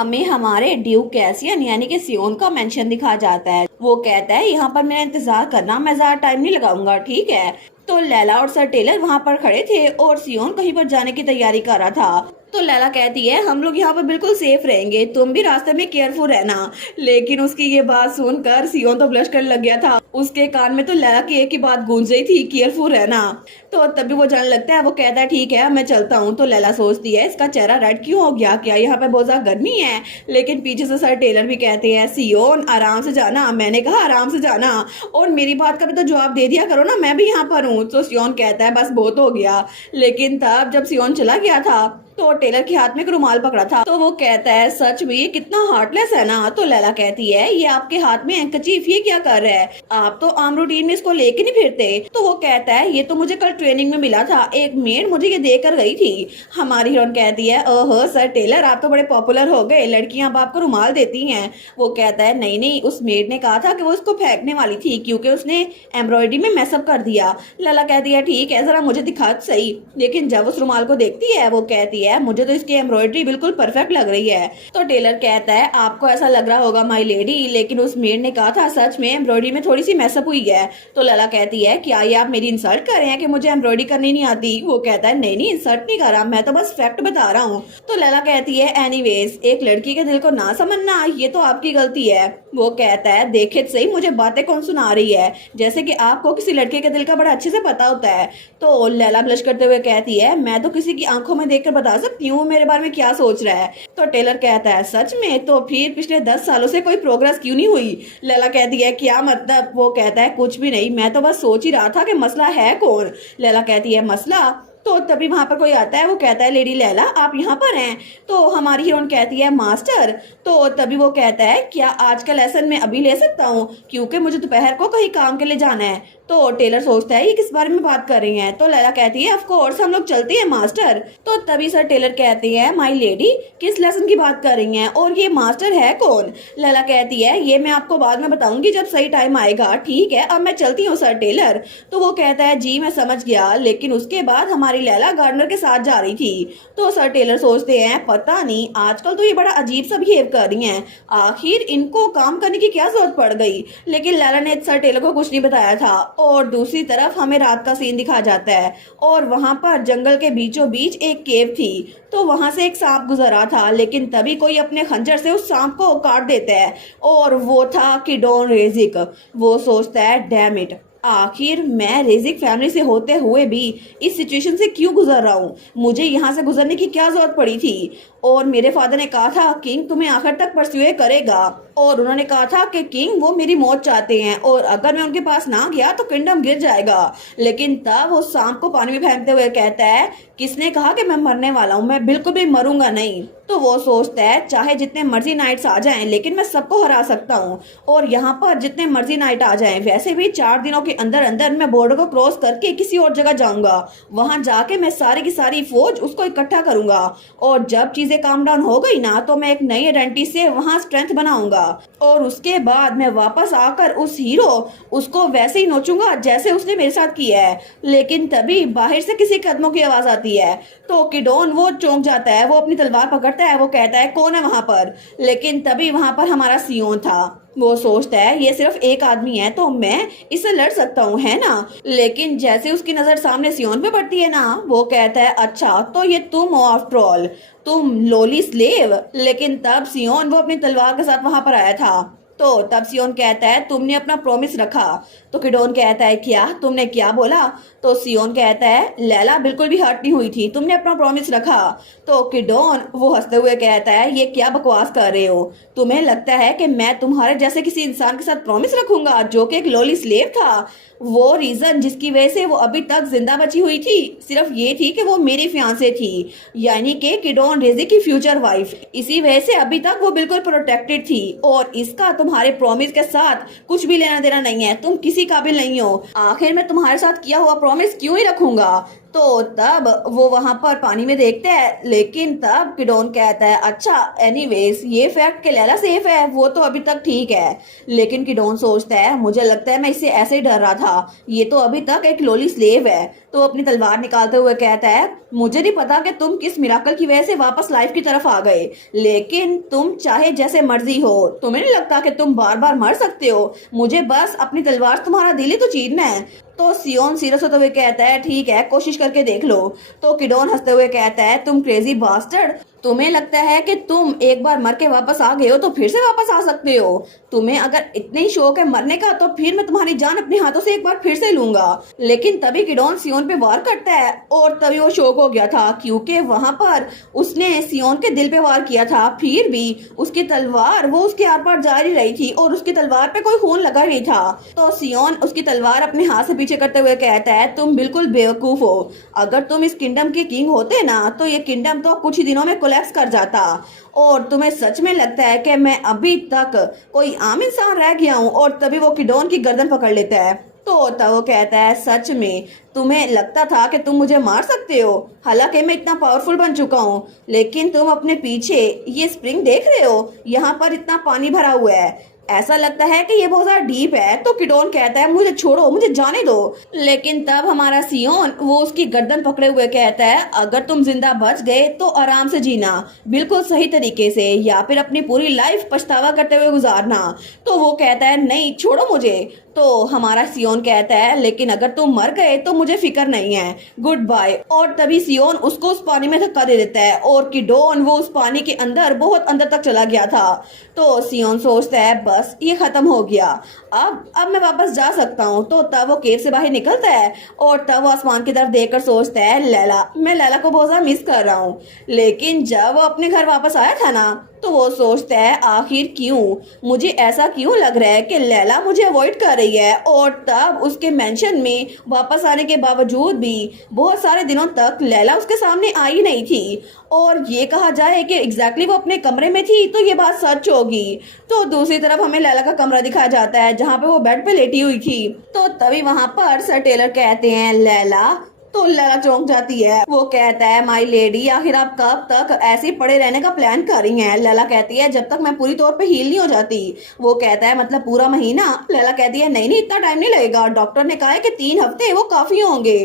हमें हमारे Duke caisson यानी कि सियोन का मेंशन दिखा जाता है। वो कहता है यहाँ पर मेरा इंतजार करना, मैं ज्यादा टाइम नहीं लगाऊंगा, ठीक है। तो लैला और सर टेलर वहाँ पर खड़े थे और सियोन कहीं पर जाने की तैयारी कर रहा था। तो लैला कहती है हम लोग यहाँ पर बिल्कुल सेफ रहेंगे, तुम भी रास्ते में केयरफुल रहना। लेकिन उसकी ये बात सुनकर सियोन तो ब्लश करने लग गया था। उसके कान में तो लैला की एक ही बात गूंज रही थी, केयरफुल रहना। तो तभी वो जाने लगता है, वो कहता है ठीक है मैं चलता हूँ। तो लैला सोचती है इसका चेहरा रेड क्यों हो गया, क्या यहाँ पे बहुत ज्यादा गर्मी है। लेकिन पीछे से सर टेलर भी कहते हैं सियोन आराम से जाना, मैंने कहा आराम से जाना, और मेरी बात का भी तो जवाब दे दिया करो ना, मैं भी यहाँ पर हूँ। तो सियोन कहता है बस बहुत हो गया। लेकिन तब जब सियोन चला गया था तो टेलर के हाथ में एक रुमाल पकड़ा था। तो वो कहता है सच में ये कितना हार्टलेस है ना। तो लैला कहती है ये आपके हाथ में हैंकचीफ ये क्या कर रहा है, आप तो आम रूटीन में इसको लेके नहीं फिरते। तो वो कहता है ये तो मुझे कल ट्रेनिंग में मिला था, एक मेड मुझे ये देकर गई थी। हमारी हीरोइन कहती है ओह सर टेलर आप तो बड़े पॉपुलर हो गए, लड़कियां अब आपको रुमाल देती हैं। वो कहता है नहीं नहीं, उस मेड ने कहा था कि वो उसको फेंकने वाली थी क्योंकि उसने एम्ब्रॉयडरी में मैसअप कर दिया। लैला कहती है ठीक है जरा मुझे दिखा सही। लेकिन जब उस रुमाल को देखती है वो कहती है मुझे तो इसकी एम्ब्रॉयडरी बिल्कुल परफेक्ट लग रही है। तो टेलर कहता है आपको ऐसा लग रहा होगा माय लेडी, लेकिन उस मेड ने कहा था सच में एम्ब्रॉयडरी में थोड़ी सी मैसअप हुई है। तो लैला कहती है क्या ये आप मेरी इंसल्ट कर रहे हैं कि मुझे एम्ब्रॉयडरी करनी नहीं आती। वो कहता है नहीं नहीं इंसल्ट नहीं कर रहा, मैं तो बस फैक्ट बता रहा हूँ। तो लैला कहती है एनीवेज एक लड़की के दिल को ना समझना ये तो आपकी गलती है। वो कहता है देखे सही मुझे बातें कौन सुना रही है, जैसे कि आपको किसी लड़के के दिल का बड़ा अच्छे से पता होता है। तो लैला ब्लश करते हुए कहती है मैं तो किसी की आंखों में देखकर बता सकती हूँ मेरे बारे में क्या सोच रहा है। तो टेलर कहता है सच में, तो फिर पिछले 10 सालों से कोई प्रोग्रेस क्यों नहीं हुई। लैला कहती है क्या मतलब। वो कहता है कुछ भी नहीं, मैं तो बस सोच ही रहा था कि मसला है कौन। लैला कहती है मसला। तो तभी वहां पर कोई आता है, वो कहता है लेडी लैला आप यहाँ पर हैं। तो हमारी हीरोइन कहती है मास्टर। तो तभी वो कहता है क्या आज का लेसन मैं अभी ले सकता हूँ क्योंकि मुझे दोपहर को कहीं काम के लिए जाना है। तो टेलर सोचता है ये किस बारे में बात कर रही हैं। तो लैला कहती है ऑफ कोर्स हम लोग चलते हैं मास्टर। तो तभी सर टेलर कहते हैं माय लेडी किस लेसन की बात कर रही हैं और ये मास्टर है कौन। लैला कहती है ये मैं आपको बाद में बताऊंगी जब सही टाइम आएगा, ठीक है अब मैं चलती हूँ सर टेलर। तो वो कहता है जी मैं समझ गया। लेकिन उसके बाद हमारी लैला गार्डनर के साथ जा रही थी। तो सर टेलर सोचते हैं पता नहीं आजकल तो ये बड़ा अजीब सा बिहेव कर रही हैं, आखिर इनको काम करने की क्या जरूरत पड़ गई। लेकिन लैला ने सर टेलर को कुछ नहीं बताया था। और दूसरी तरफ हमें रात का सीन दिखा जाता है और वहां पर जंगल के बीचों बीच एक केव थी। तो वहां से एक सांप गुजर रहा था, लेकिन तभी कोई अपने खंजर से उस सांप को काट देता है और वो था किडोन रेजिक। वो सोचता है डैम इट, आखिर मैं रेजिक फैमिली से होते हुए भी इस सिचुएशन से क्यों गुजर रहा हूँ, मुझे यहाँ से गुजरने की क्या जरूरत पड़ी थी। और मेरे फादर ने कहा था किंग तुम्हें आखिर तक परस्यू करेगा, और उन्होंने कहा था कि किंग वो मेरी मौत चाहते हैं और अगर मैं उनके पास ना गया तो किंगडम गिर जाएगा। लेकिन तब वो सांप को पानी में फेंकते हुए कहता है किसने कहा कि मैं मरने वाला हूँ, मैं बिल्कुल भी मरूंगा नहीं। तो वो सोचता है चाहे जितने मर्जी नाइट्स आ जाएं लेकिन मैं सबको हरा सकता हूँ, और यहाँ पर जितने मर्जी नाइट आ जाएं वैसे भी 4 दिनों के अंदर अंदर मैं बॉर्डर को क्रॉस करके किसी और जगह जाऊंगा, वहां जाके मैं सारी की सारी फौज उसको इकट्ठा करूंगा, और जब चीजें काम डाउन हो गई ना तो मैं एक नई आइडेंटिटी से वहां स्ट्रेंथ बनाऊंगा, और उसके बाद मैं वापस आकर उस हीरो उसको वैसे ही नोचूंगा जैसे उसने मेरे साथ किया है। लेकिन तभी बाहर से किसी कदमों की आवाज आती है। तो किडोन वो चौंक जाता है, वो अपनी तलवार पकड़ता है, वो कहता है कौन है वहां पर। लेकिन तभी वहां पर हमारा सियोन था। वो सोचता है ये सिर्फ एक आदमी है तो मैं इससे लड़ सकता हूँ, है ना। लेकिन जैसे उसकी नजर सामने सियोन पे पड़ती है ना, वो कहता है अच्छा तो ये तुम हो आफ्टर ऑल, तुम लोली स्लेव। लेकिन तब सियोन वो अपनी तलवार के साथ वहां पर आया था। तो तब सियोन कहता है तुमने अपना प्रॉमिस रखा। तो किडोन कहता है क्या, तुमने क्या बोला। तो सियोन कहता है लैला बिल्कुल भी हर्ट नहीं हुई थी, तुमने अपना प्रॉमिस रखा। तो किडोन वो हंसते हुए कहता है ये क्या बकवास कर रहे हो, तुम्हें लगता है कि मैं तुम्हारे जैसे किसी इंसान के साथ प्रॉमिस रखूंगा जो कि एक लोली स्लेव था। वो रीजन जिसकी वजह से वो अभी तक जिंदा बची हुई थी सिर्फ ये थी कि वो मेरी फियांसे थी, यानी कि किडोन रेजी की फ्यूचर वाइफ। इसी वजह से अभी तक वो बिल्कुल प्रोटेक्टेड थी, और इसका तुम्हारे प्रॉमिस के साथ कुछ भी लेना देना नहीं है, तुम किसी काबिल नहीं हो। आखिर मैं तुम्हारे साथ किया हुआ प्रॉमिस क्यों ही रखूंगा। तो तब वो वहां पर पानी में देखता है, लेकिन तब किडोन कहता है अच्छा एनीवेज ये फैक्ट कि लैला सेफ है वो तो अभी तक ठीक है। लेकिन किडोन सोचता है मुझे लगता है मैं इससे ऐसे ही डर रहा था, ये तो अभी तक एक लोली स्लेव है। तो अपनी तलवार निकालते हुए कहता है मुझे नहीं पता कि तुम किस मिराकल की वजह से वापस लाइफ की तरफ आ गए, लेकिन तुम चाहे जैसे मर्जी हो, तुम्हें नहीं लगता कि तुम बार बार मर सकते हो, मुझे बस अपनी तलवार से तुम्हारा दिल ही तो चीरना है। तो सियोन सीरियस होते हुए कहता है ठीक है कोशिश करके देख लो। तो किडोन हंसते हुए कहता है तुम क्रेजी बास्टर्ड, तुम्हें लगता है कि तुम एक बार मर के वापस आ गए हो तो फिर से वापस आ सकते हो, तुम्हें अगर इतने ही शौक है मरने का तो फिर मैं तुम्हारी जान अपने हाथों से एक बार फिर से लूंगा। लेकिन तभी किडोन सियोन पे वार करता है और तभी वो शौक हो गया था क्योंकि वहां पर उसने सियोन के दिल पे वार किया था, फिर भी उसकी तलवार वो उसके आर पार जा ही रही थी और उसकी तलवार पे कोई खून लगा नहीं था। तो सियोन उसकी तलवार अपने हाथ से पीछे करते हुए कहता है तुम बिल्कुल बेवकूफ हो, अगर तुम इस किंगडम के किंग होते ना तो ये किंगडम तो कुछ ही दिनों में कोलैप्स कर जाता, और तुम्हें सच में लगता है कि मैं अभी तक कोई आम इंसान रह गया हूँ। और तभी वो किडोन की गर्दन पकड़ लेता है। तो तब वो कहता है सच में तुम्हें लगता था कि तुम मुझे मार सकते हो, हालांकि मैं इतना पावरफुल बन चुका हूँ, लेकिन तुम अपने पीछे ये स्प्रिंग देख रहे हो, यहाँ पर इतना पानी भरा हुआ है, ऐसा लगता है कि ये बहुत ज्यादा डीप है। तो किडोन कहता है मुझे छोड़ो मुझे जाने दो। लेकिन तब हमारा सियोन वो उसकी गर्दन पकड़े हुए कहता है अगर तुम जिंदा बच गए तो आराम से जीना बिल्कुल सही तरीके से, या फिर अपनी पूरी लाइफ पछतावा करते हुए गुजारना। तो वो कहता है नहीं छोड़ो मुझे। तो हमारा सियोन कहता है लेकिन अगर तुम मर गए तो मुझे फिक्र नहीं है, गुड बाय। और तभी सियोन उसको उस पानी में धक्का दे देता है और किडोन वो उस पानी के अंदर बहुत अंदर तक चला गया था। तो सियोन सोचता है बस ये खत्म हो गया, अब मैं वापस जा सकता हूँ। तो तब वो केव से बाहर निकलता है और तब वो आसमान की तरफ देखकर सोचता है लैला, मैं लैला को बहुत ज्यादा मिस कर रहा हूँ। लेकिन जब वो अपने घर वापस आया था ना तो वो सोचता है आखिर क्यों, मुझे ऐसा क्यों लग रहा है कि लैला मुझे अवॉइड कर रही है। और तब उसके मेंशन में वापस आने के बावजूद भी बहुत सारे दिनों तक लैला उसके सामने आई नहीं थी, और ये कहा जाए कि एग्जैक्टली वो अपने कमरे में थी तो ये बात सच होगी। तो दूसरी तरफ हमें लैला का कमरा दिखाया जाता है जहाँ पे वो बेड पे लेटी हुई थी। तो तभी वहां पर सर टेलर कहते हैं लैला। तो लैला चौंक जाती है, वो कहता है माई लेडी आखिर आप कब तक ऐसे ही पड़े रहने का प्लान कर रही हैं। लैला कहती है जब तक मैं पूरी तौर पे हील नहीं हो जाती। वो कहता है मतलब पूरा महीना। लैला कहती है नहीं नहीं इतना टाइम नहीं लगेगा, डॉक्टर ने कहा है कि 3 हफ्ते वो काफी होंगे।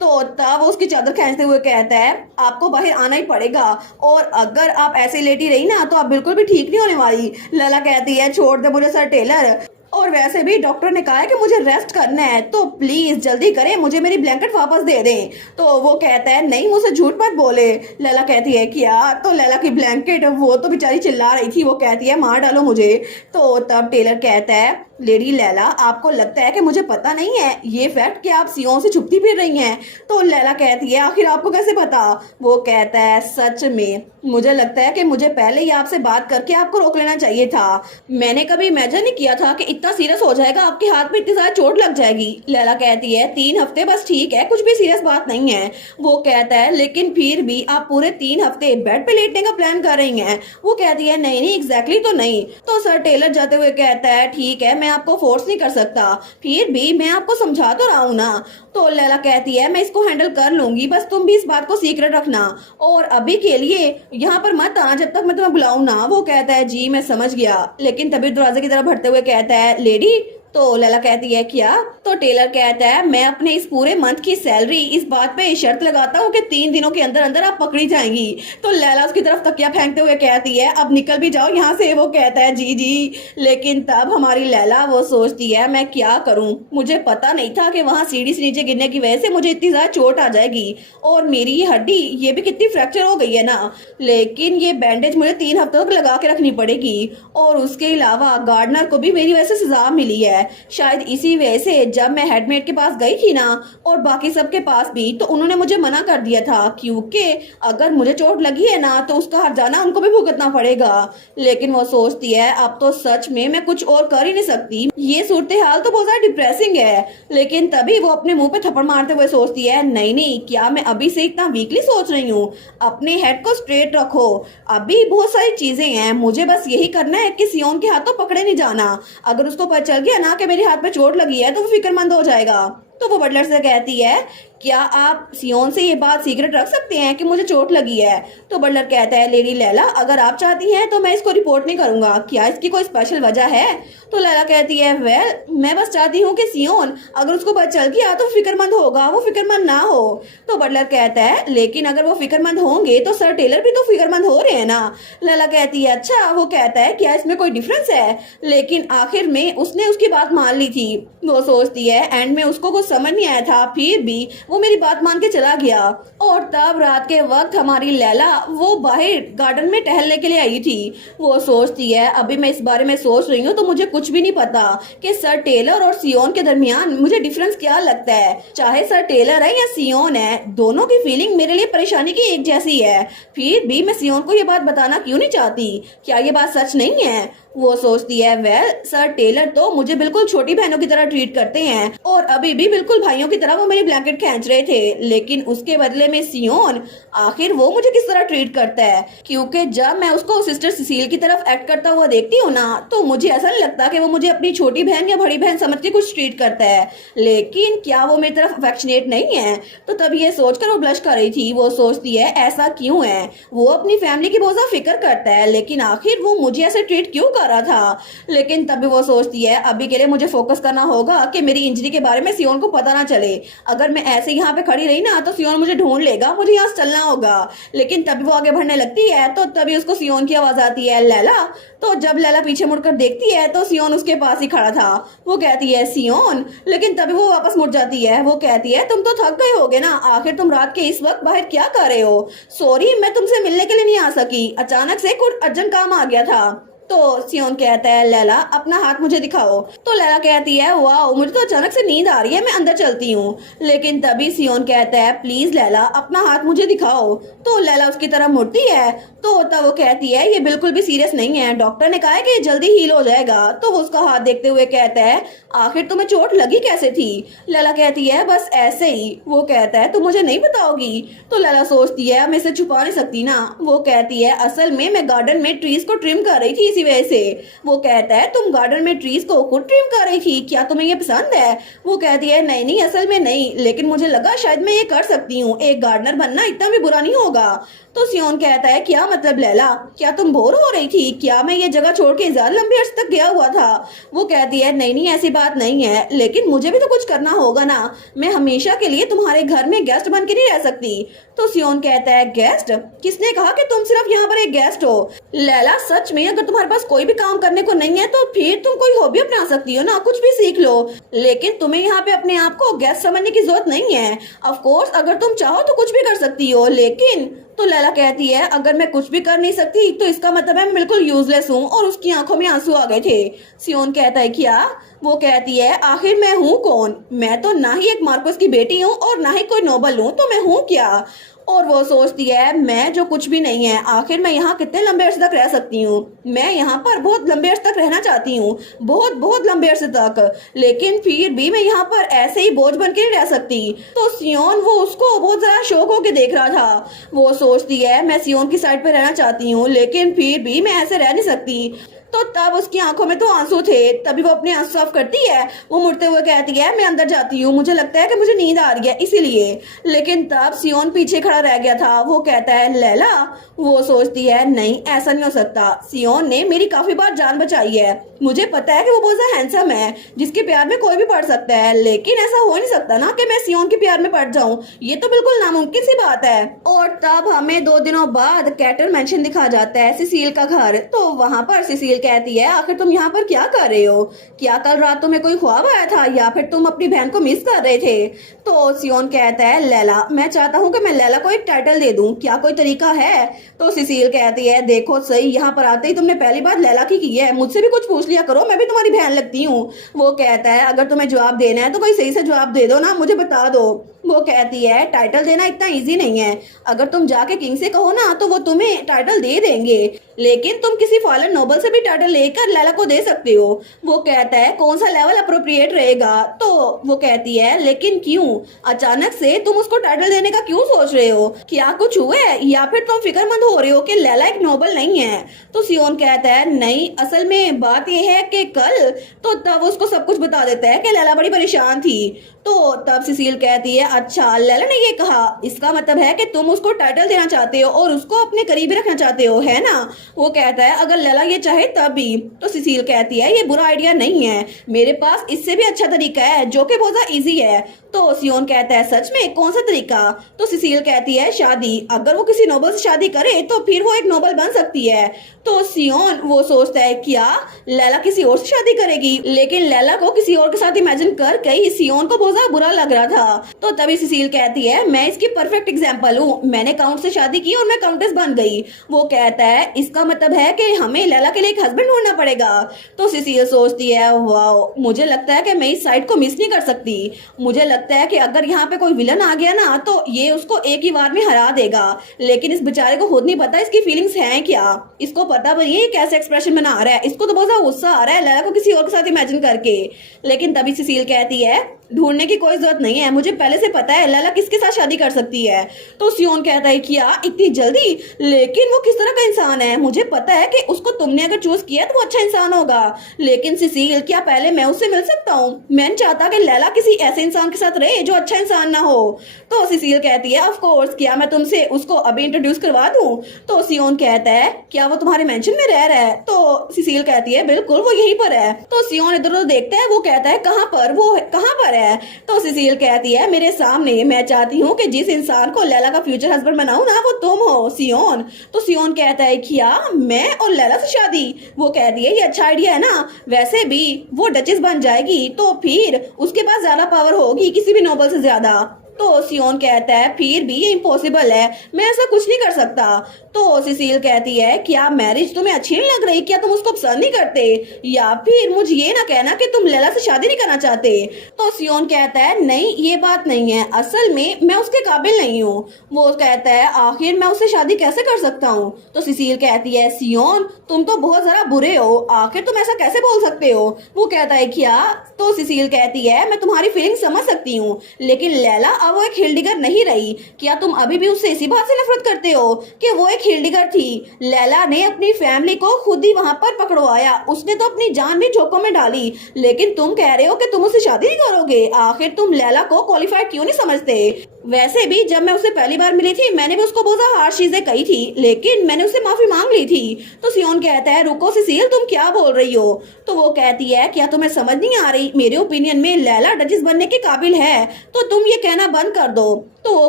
तो तब वो उसकी चादर खींचते हुए कहता है आपको बाहर आना ही पड़ेगा, और अगर आप ऐसे लेटी रही ना तो आप बिल्कुल भी ठीक नहीं होने वाली। लैला कहती है छोड़ दे मुझे सर टेलर, और वैसे भी डॉक्टर ने कहा है कि मुझे रेस्ट करना है, तो प्लीज जल्दी करें मुझे मेरी ब्लैंकेट वापस दे दें। तो वो कहता है नहीं मुझसे झूठ मत बोले। लैला कहती है क्या, तो लैला की ब्लैंकेट वो तो बेचारी चिल्ला रही थी, वो कहती है मार डालो मुझे। तो तब टेलर कहता है लेडी लैला आपको लगता है कि मुझे पता नहीं है ये फैक्ट कि आप सियोन से छुपती फिर रही हैं। तो लैला कहती है आखिर आपको कैसे पता। वो कहता है सच में मुझे लगता है कि मुझे पहले ही आपसे बात करके आपको रोक लेना चाहिए था, मैंने कभी इमेजिन नहीं किया था कि इतना सीरियस हो जाएगा, आपके हाथ में इतनी ज्यादा चोट लग जाएगी। लैला कहती है 3 हफ्ते बस ठीक है, कुछ भी सीरियस बात नहीं है। वो कहता है लेकिन फिर भी आप पूरे 3 हफ्ते बेड पे लेटने का प्लान कर रही हैं। वो कहती है नहीं नहीं एग्जैक्टली तो नहीं। तो सर टेलर जाते हुए कहता है ठीक है मैं आपको फोर्स नहीं कर सकता, फिर भी मैं आपको समझा तो रहा हूँ ना। तो लैला कहती है मैं इसको हैंडल कर लूंगी, बस तुम भी इस बात को सीक्रेट रखना और अभी के लिए यहाँ पर मत आना जब तक मैं तुम्हें बुलाऊं ना। वो कहता है जी मैं समझ गया, लेकिन तभी दरवाजे की तरफ बढ़ते हुए कहता है लेडी। तो लैला कहती है क्या। तो टेलर कहता है मैं अपने इस पूरे मंथ की सैलरी इस बात पे शर्त लगाता हूँ कि 3 दिनों के अंदर अंदर आप पकड़ी जाएंगी। तो लैला उसकी तरफ तकिया फेंकते हुए कहती है अब निकल भी जाओ यहाँ से। वो कहता है जी जी। लेकिन तब हमारी लैला वो सोचती है मैं क्या करूँ, मुझे पता नहीं था कि वहाँ सीढ़ी से नीचे गिरने की वजह से मुझे इतनी ज्यादा चोट आ जाएगी, और मेरी ये हड्डी ये भी कितनी फ्रैक्चर हो गई है ना, लेकिन ये बैंडेज मुझे 3 हफ्तों तक लगा के रखनी पड़ेगी। और उसके अलावा गार्डनर को भी मेरी वजह से सजा मिली है, शायद इसी वजह से जब मैं हेडमेड के पास गई थी ना और बाकी सबके पास भी, तो उन्होंने मुझे मना कर दिया था क्योंकि अगर मुझे चोट लगी है ना तो उसका हर्जाना उनको भी भुगतना पड़ेगा। लेकिन वो सोचती है अब तो सच में मैं कुछ और कर ही नहीं सकती, ये सूरत हाल तो बहुत ज्यादा डिप्रेसिंग है। लेकिन तभी वो अपने मुंह पे थप्पड़ मारते हुए सोचती है नहीं नहीं क्या मैं अभी से इतना वीकली सोच रही हूँ, अपने हेड को स्ट्रेट रखो, अभी बहुत सारी चीजें हैं, मुझे बस यही करना है कि सियोन के हाथों पकड़े नहीं जाना, अगर उसको पता चल गया ना कि मेरे हाथ पे चोट लगी है तो वो फिक्रमंद हो जाएगा। तो वो बटलर से कहती है क्या आप सियोन से ये बात सीक्रेट रख सकते हैं कि मुझे चोट लगी है? तो बटलर कहता है लेडी लैला, अगर आप चाहती हैं तो मैं इसको रिपोर्ट नहीं करूंगा, क्या इसकी कोई स्पेशल वजह है? तो लैला कहती है वेल, मैं बस चाहती हूँ कि सियोन अगर उसको पता चल गया तो फिक्रमंद होगा, वो फिक्रमंद ना हो। तो बटलर कहता है लेकिन अगर वो फिक्रमंद होंगे तो सर टेलर भी तो फिक्रमंद हो रहे हैं ना। लैला कहती है अच्छा। वो कहता है क्या इसमें कोई डिफरेंस है? लेकिन आखिर में उसने उसकी बात मान ली थी। वो सोचती है एंड में उसको कुछ समझ नहीं आया था, फिर भी वो मेरी बात मान के चला गया। और तब रात के वक्त हमारी लैला वो बाहर गार्डन में टहलने के लिए आई थी। वो सोचती है अभी मैं इस बारे में सोच रही हूँ तो मुझे कुछ भी नहीं पता कि सर टेलर और सियोन के दरमियान मुझे डिफरेंस क्या लगता है। चाहे सर टेलर है या सियोन है, दोनों की फीलिंग मेरे लिए परेशानी की एक जैसी है। फिर भी मैं सियोन को ये बात बताना क्यों नहीं चाहती? क्या ये बात सच नहीं है? वो सोचती है वेल, सर टेलर तो मुझे बिल्कुल छोटी बहनों की तरह ट्रीट करते हैं और अभी भी बिल्कुल भाइयों की तरह वो मेरी ब्लैंकेट खींच रहे थे, लेकिन उसके बदले में सियोन आखिर वो मुझे किस तरह ट्रीट करता है? क्योंकि जब मैं उसको सिस्टर सिसील की तरफ एक्ट करता हुआ देखती हूँ ना, तो मुझे ऐसा नहीं लगता कि वो मुझे अपनी छोटी बहन या बड़ी बहन समझ के कुछ ट्रीट करता है। लेकिन क्या वो मेरी तरफ अफेक्शनेट नहीं है? तो तब ये सोचकर वो ब्लश कर रही थी। वो सोचती है ऐसा क्यों है? वो अपनी फैमिली की बहुत ज्यादा फिक्र करता है, लेकिन आखिर वो मुझे ऐसे ट्रीट क्यों कर रहा था? लेकिन तभी वो सोचती है अभी के लिए मुझे फोकस करना होगा कि मेरी इंजरी के बारे में सियोन को पता ना चले। अगर मैं ऐसे यहाँ पे खड़ी रही ना तो सियोन मुझे ढूंढ लेगा, मुझे यहाँ से चलना होगा। लेकिन तभी वो आगे बढ़ने लगती है तो तभी उसको सियोन की आवाज आती है लैला। तो जब लैला पीछे मुड़कर देखती है तो सियोन उसके पास ही खड़ा था। वो कहती है सियोन, लेकिन तभी वो वापस मुड़ जाती है। वो कहती है तुम तो थक गए होगे ना, आखिर तुम रात के इस वक्त बाहर क्या कर रहे हो? सॉरी, मैं तुमसे मिलने के लिए नहीं आ सकी, अचानक से कुछ अर्जेंट काम आ गया था। तो सियोन कहता है लैला अपना हाथ मुझे दिखाओ। तो लैला कहती है वाह, मुझे तो अचानक से नींद आ रही है, मैं अंदर चलती हूँ। लेकिन तभी सियोन कहता है प्लीज लैला अपना हाथ मुझे दिखाओ। तो लैला उसकी तरफ मुड़ती है तो तब वो कहती है ये बिल्कुल भी सीरियस नहीं है, डॉक्टर ने कहा है कि जल्दी हील हो जाएगा। तो वो उसका हाथ देखते हुए कहता है आखिर तुम्हें चोट लगी कैसे थी? लैला कहती है बस ऐसे ही। वो कहता है तुम मुझे नहीं बताओगी? तो लैला सोचती है मैं इसे छुपा नहीं सकती ना। वो कहती है असल में मैं गार्डन में ट्रीज को ट्रिम कर रही थी, इसी वजह से। वो कहता है तुम गार्डन में ट्रीज को खुद ट्रिम कर रही थी, क्या तुम्हें ये पसंद है? वो कहती है नहीं नहीं, असल में नहीं, लेकिन मुझे लगा शायद मैं ये कर सकती हूँ, एक गार्डनर बनना इतना भी बुरा नहीं होगा। तो सियोन कहता है क्या मतलब लैला, क्या तुम बोर हो रही थी? क्या मैं ये जगह छोड़ के ज्यादा लंबे अर्से तक गया हुआ था? वो कहती है नहीं नहीं ऐसी बात नहीं है, लेकिन मुझे भी तो कुछ करना होगा ना, मैं हमेशा के लिए तुम्हारे घर में गेस्ट बन के नहीं रह सकती। तो सियोन कहता है गेस्ट? किसने कहा कि तुम सिर्फ यहाँ पर एक गेस्ट हो? लैला सच में अगर तुम्हारे पास कोई भी काम करने को नहीं है तो फिर तुम कोई हॉबी अपना सकती हो ना, कुछ भी सीख लो। लेकिन तुम्हें यहाँ पे अपने आप को गेस्ट समझने की जरूरत नहीं है। ऑफ कोर्स अगर तुम चाहो तो कुछ भी कर सकती हो, लेकिन तो लैला कहती है अगर मैं कुछ भी कर नहीं सकती तो इसका मतलब है मैं बिल्कुल यूजलेस हूँ, और उसकी आंखों में आंसू आ गए थे। सियोन कहता है क्या? वो कहती है आखिर मैं हूँ कौन? मैं तो ना ही एक मार्कोस की बेटी हूँ और ना ही कोई नोबल हूँ, तो मैं हूँ क्या? और वो सोचती है मैं जो कुछ भी नहीं है, आखिर मैं यहाँ कितने लंबे अरसे तक रह सकती हूँ? मैं यहाँ पर बहुत लंबे अरसे तक रहना चाहती हूँ, बहुत बहुत लंबे अरसे तक, लेकिन फिर भी मैं यहाँ पर ऐसे ही बोझ बन के नहीं रह सकती। तो सियोन वो उसको बहुत ज्यादा शौक होके देख रहा था। वो सोचती है मैं सियोन की साइड पे रहना चाहती हूँ, लेकिन फिर भी मैं ऐसे रह नहीं सकती। तो तब उसकी आंखों में तो आंसू थे, तभी वो अपने आंसू साफ करती है। वो मुड़ते हुए कहती है मैं अंदर जाती हूँ, मुझे लगता है कि मुझे नींद आ रही है इसीलिए। लेकिन तब सियोन पीछे खड़ा रह गया था। वो कहता है लैला। वो सोचती है नहीं ऐसा नहीं हो सकता, सियोन ने मेरी काफी बार जान बचाई है, मुझे पता है कि वो बहुत ज्यादा हैंडसम है जिसके प्यार में कोई भी पड़ सकता है, लेकिन ऐसा हो नहीं सकता ना कि मैं सियोन के प्यार में पड़ जाऊं, ये तो बिल्कुल नामुमकिन सी बात है। और तब हमें 2 दिनों बाद कैटल मेंशन दिखा जाता है, सिसील का घर। तो वहाँ पर सिसील कहती है आखिर तुम यहाँ पर क्या कर रहे हो? क्या कल रात तुम्हें कोई ख्वाब आया था या फिर तुम अपनी बहन को मिस कर रहे थे? तो सियोन कहता है लैला, मैं चाहता हूँ कि मैं लैला को एक टाइटल दे दूं, क्या कोई तरीका है? तो सिसील कहती है देखो सही, यहाँ पर आते ही तुमने पहली बात लैला की है, मुझसे भी कुछ पूछ लिया करो, मैं भी तुम्हारी बहन लगती हूँ। वो कहता है अगर तुम्हें जवाब देना है तो कोई सही से जवाब दे दो ना, मुझे बता दो। वो कहती है टाइटल देना इतना इजी नहीं है, अगर तुम जाके किंग से कहो ना तो वो तुम्हें टाइटल दे देंगे, लेकिन तुम किसी फॉलन नोबल से भी टाइटल लेकर लैला को दे सकते हो। वो कहता है कौन सा लेवल अप्रोप्रिएट रहेगा? तो वो कहती है लेकिन क्यों अचानक से तुम उसको टाइटल देने का क्यों सोच रहे हो? क्या कुछ हुआ है या फिर तुम फिक्रमंद हो रहे हो कि लैला एक नोबल नहीं है? तो सियोन कहता है नहीं, असल में बात यह है कि कल। तो तब उसको सब कुछ बता देता है कि लैला बड़ी परेशान थी। तो तब सुशील कहती है अच्छा लैला ने ये कहा, इसका मतलब है कि तुम उसको टाइटल देना चाहते हो और उसको अपने करीबी रखना चाहते हो, है ना। वो कहता है अगर लैला ये चाहे तब भी। तो सुशील कहती है ये बुरा आइडिया नहीं है, मेरे पास इससे भी अच्छा तरीका है जो कि बहुत ज्यादा इजी है। तो सियोन कहता है सच में, कौन सा तरीका। तो सुशील कहती है शादी, अगर वो किसी नोबल से शादी करे तो फिर वो एक नोबल बन सकती है। तो सियोन वो सोचता है क्या लैला किसी और से शादी करेगी, लेकिन लैला को किसी और के साथ इमेजिन कर कई सियोन को बहुत ज्यादा बुरा लग रहा था। तो तभी सुशील कहती है मैं इसकी परफेक्ट एग्जाम्पल हूँ, मैंने काउंट से शादी की और मैं काउंटेस बन गई। वो कहता है इसका मतलब है कि हमें लैला के लिए एक हस्बैंड ढूंढना पड़ेगा। तो सुशील सोचती है वाह, मुझे लगता है कि मैं इस साइड को मिस नहीं कर सकती। मुझे लगता है कि अगर यहाँ पे कोई विलन आ गया ना तो ये उसको एक ही बार में हरा देगा, लेकिन इस बेचारे को खुद नहीं पता इसकी फीलिंग्स हैं क्या, इसको पता भी नहीं कैसे एक्सप्रेशन बना रहा है, इसको तो बहुत ज्यादा गुस्सा आ रहा है लैला को किसी और के साथ इमेजिन करके। लेकिन तभी सुशील कहती है ढूंढने की कोई जरूरत नहीं है, मुझे पहले से पता है लैला किसके साथ शादी कर सकती है। तो सियोन कहता है क्या इतनी जल्दी, लेकिन वो किस तरह का इंसान है, मुझे पता है कि उसको तुमने अगर चूज किया तो वो अच्छा इंसान होगा। लेकिन सुशील क्या पहले मैं उससे मिल सकता हूँ, मैं नहीं चाहता कि लैला किसी ऐसे इंसान के साथ रहे जो अच्छा इंसान ना हो। तो सुशील कहती है ऑफ कोर्स, क्या मैं तुमसे उसको अभी इंट्रोड्यूस करवा दूं। तो सियोन कहता है क्या वो तुम्हारे मेंशन में रह रहा है। तो सुशील कहती है बिल्कुल वो यहीं पर है। तो सियोन इधर उधर देखता है, वो कहता है कहाँ पर, वो कहाँ पर है। तो सुशील कहती है मेरे सामने, मैं चाहती हूँ कि जिस इंसान को लैला का फ्यूचर हस्बैंड बनाऊं ना वो तुम हो सियोन। तो सियोन कहता है क्या मैं और लैला से शादी। वो कहती है ये अच्छा आइडिया है ना, वैसे भी वो डचेस बन जाएगी तो फिर उसके पास ज्यादा पावर होगी किसी भी नोबल से ज्यादा। तो सियोन कहता है फिर भी ये इम्पॉसिबल है, मैं ऐसा कुछ नहीं कर सकता। तो सुशील कहती है क्या मैरिज तुम्हें अच्छी नहीं लग रही, क्या तुम उसको पसंद नहीं करते, या फिर मुझे ये ना कहना कि तुम लैला से शादी नहीं करना चाहते। तो सियोन कहता है नहीं ये बात नहीं है, असल में मैं उसके काबिल नहीं हूँ। वो कहता है आखिर मैं उससे शादी कैसे कर सकता हूँ। तो सुशील कहती है सियोन तुम तो बहुत जरा बुरे हो, आखिर तुम ऐसा कैसे बोल सकते हो। वो कहता है क्या। तो सुशील कहती है मैं तुम्हारी फीलिंग समझ सकती हूँ, लेकिन लैला अब वो एक हिल्डिगर नहीं रही, क्या तुम अभी भी उससे इसी बात से नफरत करते हो कि वो एक हिल्डिगर थी। लैला ने अपनी फैमिली को खुद ही वहां पर पकड़वाया, उसने तो अपनी जान भी झोंकों में डाली, लेकिन तुम कह रहे हो कि तुम उससे शादी नहीं करोगे, आखिर तुम लैला को क्वालिफाइड क्यों नहीं समझते। वैसे भी जब मैं उससे पहली बार मिली थी मैंने भी उसको बहुत हार्श चीजें कही थी, लेकिन मैंने उससे माफी मांग ली थी। तो सियोन कहता है रुको सुशील तुम क्या बोल रही हो। तो वो कहती है क्या तुम्हें समझ नहीं आ रही, मेरे ओपिनियन में लैला डचेस बनने के काबिल है, तो तुम ये कहना बंद कर दो। तो वो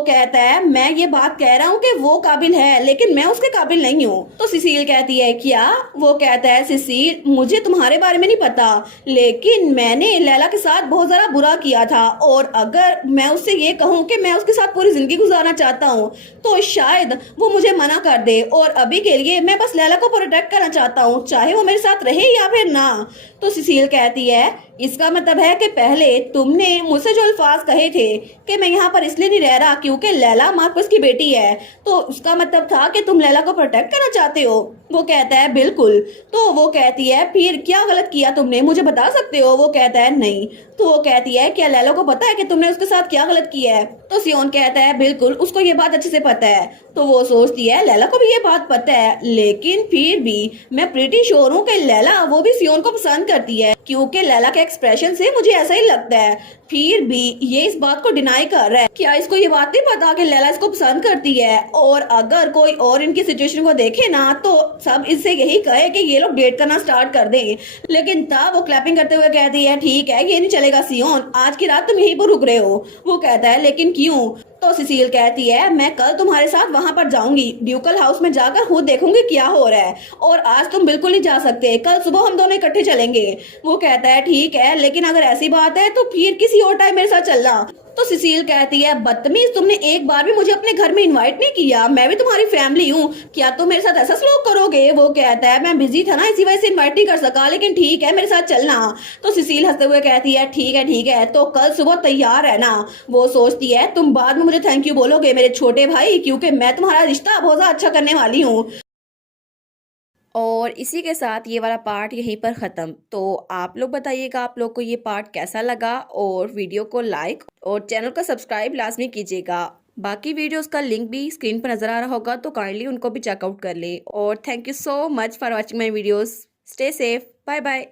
कहता है मैं ये बात कह रहा हूँ कि वो काबिल है लेकिन मैं उसके काबिल नहीं हूँ। तो सुशील कहती है क्या। वो कहता है सुशील मुझे तुम्हारे बारे में नहीं पता, लेकिन मैंने लैला के साथ बहुत ज्यादा बुरा किया था, और अगर मैं उससे ये कहूँ कि मैं उसके साथ पूरी जिंदगी गुजारना चाहता हूँ तो शायद वो मुझे मना कर दे, और अभी के लिए मैं बस लैला को प्रोटेक्ट करना चाहता हूँ, चाहे वो मेरे साथ रहे या फिर ना। तो सुशील कहती है इसका मतलब है कि पहले तुमने मुझसे जो अल्फाज कहे थे कि मैं यहाँ पर इसलिए नहीं रह रहा क्योंकि लैला मार्कस की बेटी है, तो उसका मतलब था कि तुम लैला को प्रोटेक्ट करना चाहते हो। वो कहता है बिल्कुल। तो वो कहती है फिर क्या गलत किया तुमने, मुझे बता सकते हो। वो कहता है नहीं। तो वो कहती है क्या लैला को पता है कि तुमने उसके साथ क्या गलत किया है। तो सियोन कहता है बिल्कुल उसको ये बात अच्छे से पता है। तो वो सोचती है लैला को भी ये बात पता है, लेकिन फिर भी मैं प्रीटी श्योर हूँ कि लैला वो भी सियोन को पसंद करती है, क्योंकि लैला के एक्सप्रेशन से मुझे ऐसा ही लगता है। फिर भी ये इस बात को डिनाई कर रहा है, क्या इसको ये बात नहीं पता कि लैला इसको पसंद करती है, और अगर कोई और इनकी सिचुएशन को देखे ना तो सब इससे यही कहे कि ये लोग डेट करना स्टार्ट कर दें। लेकिन तब वो क्लैपिंग करते हुए कहती है ठीक है ये नहीं चलेगा सियोन, आज की रात तुम यहीं पर रुक रहे हो। वो कहता है लेकिन क्यों। तो सुशील कहती है मैं कल तुम्हारे साथ वहां पर जाऊंगी, ड्यूकल हाउस में जाकर खुद देखूंगी क्या हो रहा है, और आज तुम बिल्कुल नहीं जा सकते, कल सुबह हम दोनों इकट्ठे चलेंगे। वो कहता है ठीक है, लेकिन अगर ऐसी बात है तो फिर किसी और टाइम मेरे साथ चलना। तो सुशील कहती है बदतमीज, तुमने एक बार भी मुझे अपने घर में इनवाइट नहीं किया, मैं भी तुम्हारी फैमिली हूँ, क्या तुम मेरे साथ ऐसा सलूक करोगे। वो कहता है मैं बिजी था ना इसी वजह से इनवाइट नहीं कर सका, लेकिन ठीक है मेरे साथ चलना। तो सुशील हंसते हुए कहती है ठीक है तो कल सुबह तैयार है ना। वो सोचती है तुम बाद में मुझे थैंक यू बोलोगे मेरे छोटे भाई, क्योंकि मैं तुम्हारा रिश्ता बहुत ज्यादा अच्छा करने वाली हूँ। और इसी के साथ ये वाला पार्ट यहीं पर ख़त्म। तो आप लोग बताइएगा आप लोग को ये पार्ट कैसा लगा, और वीडियो को लाइक और चैनल को सब्सक्राइब लाजमी कीजिएगा। बाकी वीडियोस का लिंक भी स्क्रीन पर नज़र आ रहा होगा, तो काइंडली उनको भी चेकआउट कर ले। और thank you so much for watching my videos. Stay safe, bye bye.